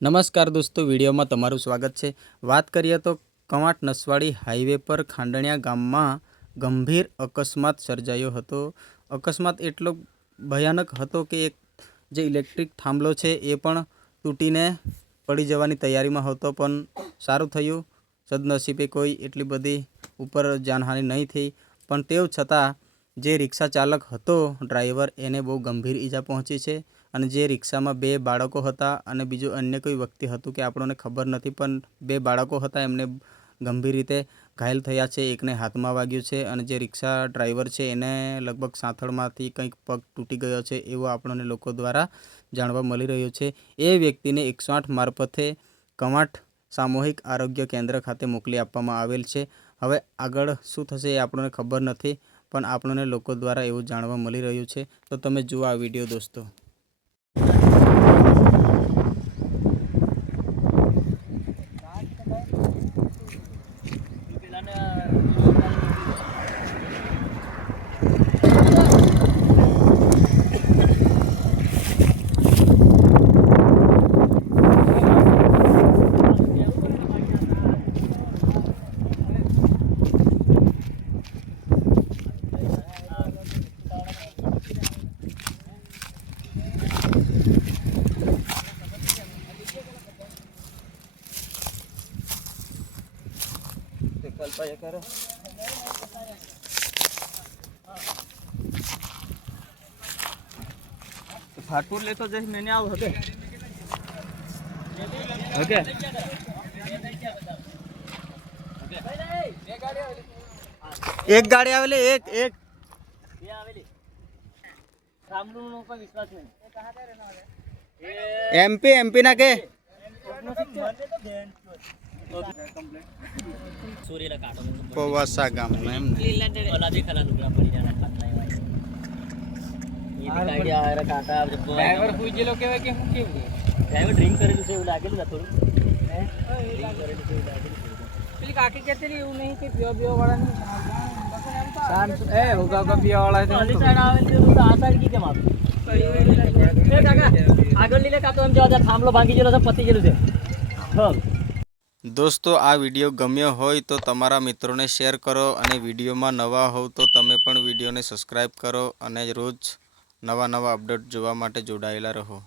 નમસ્કાર દોસ્તો, વિડીયોમાં તમારું સ્વાગત છે। વાત કરીએ તો કવાંટ નસવાડી હાઈવે પર ખાંડણિયા ગામમાં ગંભીર અકસ્માત સર્જાયો હતો। અકસ્માત એટલો ભયાનક હતો કે એક જે ઇલેક્ટ્રિક થાંભલો છે એ પણ તૂટીને પડી જવાની તૈયારીમાં હતો, પણ સારું થયું, સદનસીબે કોઈ એટલી બધી ઉપર જાનહાનિ નહીં થઈ। પણ તેવ છતાં જે રિક્ષા ચાલક હતો ડ્રાઈવર, એને બહુ ગંભીર ઈજા પહોંચી છે। અને જે રિક્ષામાં 2 બાળકો હતા અને બીજું અન્ય કોઈ વ્યક્તિ હતું કે આપણને ખબર નથી, પણ 2 બાળકો હતા, એમને ગંભીર રીતે ઘાયલ થયા છે। એકને હાથમાં વાગ્યું છે અને જે રિક્ષા ડ્રાઈવર છે એને લગભગ સાથળમાંથી કંઈક પગ તૂટી ગયો છે એવું આપણને લોકો દ્વારા જાણવા મળી રહ્યું છે। એ વ્યક્તિને 108 મારફતે કવાંટ સામૂહિક આરોગ્ય કેન્દ્ર ખાતે મોકલી આપવામાં આવેલ છે। હવે આગળ શું થશે એ આપણને ખબર નથી, પણ આપણને લોકો દ્વારા એવું જાણવા મળી રહ્યું છે। તો તમે જુઓ આ વિડીયો દોસ્તો। फाटपुर ले तो जैसे मैंने आओ होते ओके એક ગાડી આવેલી, એક એક ये आवेली रामलू नो पर विश्वास नहीं એમપી ના કે सूर्य ला काटो પવાસા ગામમાં એમ ને। ओला देखला लुगड़ा पड़ी जाना खातना है भाई ये आइडिया है काटा जब ड्राइवर पूछ जे लो केवे के હું કેવું ड्राइवर ड्रिंक करेલું છે એવું લાગેલું ને થોડું હે ड्रिंक करेલું છે એવું લાગેલું પેલી કાકી કહેતી એવું નહીં કે પીવા પીવા વાળા નહીં શાંત એ હોગા કા પીવા વાળા છે ઓલી સાઈડ આવેલી તો આ સાઈડ કી કેમ આપી એ કાકા આગળ લીલે કાતો એમ જવા દે થાંભલો ભાંગી ગયેલો છે પતી ગયેલું છે હા। દોસ્તો, આ વિડીયો ગમ્યો હોય તો તમારા મિત્રોને શેર કરો અને વિડીયોમાં નવા હોવ તો તમે પણ વિડીયોને સબસ્ક્રાઈબ કરો અને રોજ નવા અપડેટ જોવા માટે જોડાયેલા રહો।